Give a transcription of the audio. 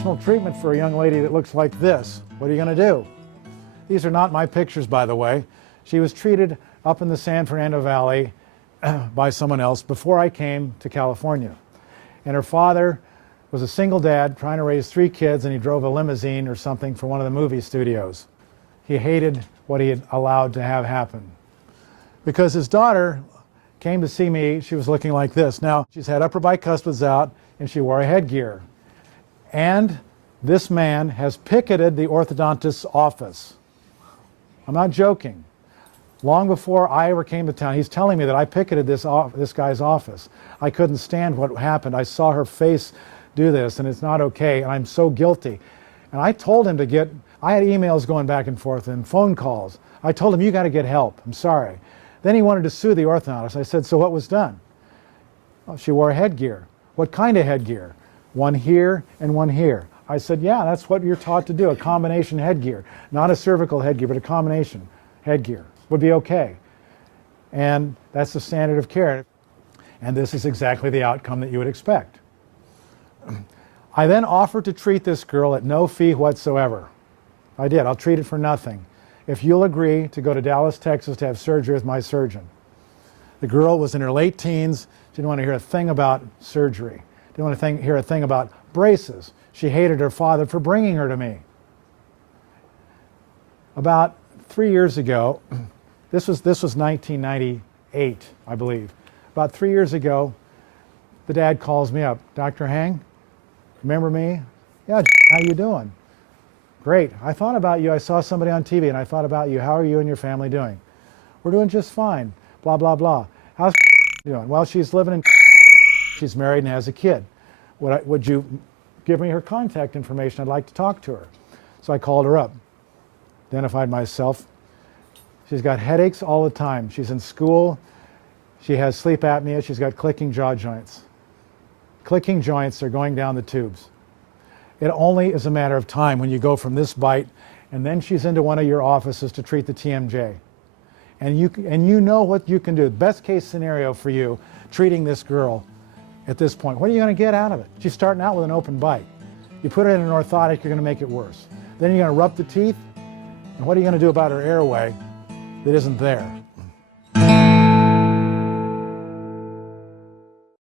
traditional treatment for a young lady that looks like this. What are you going to do? These are not my pictures, by the way. She was treated up in the San Fernando Valley by someone else before I came to California. And her father was a single dad trying to raise 3 kids, and he drove a limousine or something for one of the movie studios. He hated what he had allowed to have happen. Because his daughter came to see me, she was looking like this. Now, she's had upper bicuspids out, and she wore a headgear. And this man has picketed the orthodontist's office. I'm not joking. Long before I ever came to town, he's telling me that I picketed this guy's office. I couldn't stand what happened. I saw her face do this, and it's not okay, and I'm so guilty. And I told him to get, I had emails going back and forth and phone calls. I told him, you got to get help. I'm sorry. Then he wanted to sue the orthodontist. I said, so what was done? Oh, she wore a headgear. What kind of headgear? One here and one here. I said, yeah, that's what you're taught to do, a combination headgear. Not a cervical headgear, but a combination headgear would be okay. And that's the standard of care. And this is exactly the outcome that you would expect. I then offered to treat this girl at no fee whatsoever. I did. I'll treat it for nothing if you'll agree to go to Dallas, Texas to have surgery with my surgeon. The girl was in her late teens. She didn't want to hear a thing about surgery. Didn't want to hear a thing about braces. She hated her father for bringing her to me. About 3 years ago, this was 1998, I believe. About 3 years ago, the dad calls me up. Dr. Hang, remember me? Yeah, how you doing? Great. I thought about you. I saw somebody on TV and I thought about you. How are you and your family doing? We're doing just fine. Blah, blah, blah. How's doing? Well, she's living in, she's married and has a kid. Would you give me her contact information? I'd like to talk to her. So I called her up, identified myself. She's got headaches all the time. She's in school. She has sleep apnea. She's got clicking jaw joints. Clicking joints are going down the tubes. It only is a matter of time when you go from this bite, and then she's into one of your offices to treat the TMJ. And you know what you can do. Best case scenario for you, treating this girl at this point. What are you going to get out of it? She's starting out with an open bite. You put it in an orthotic, you're going to make it worse. Then you're going to rupture the teeth, and what are you going to do about her airway that isn't there?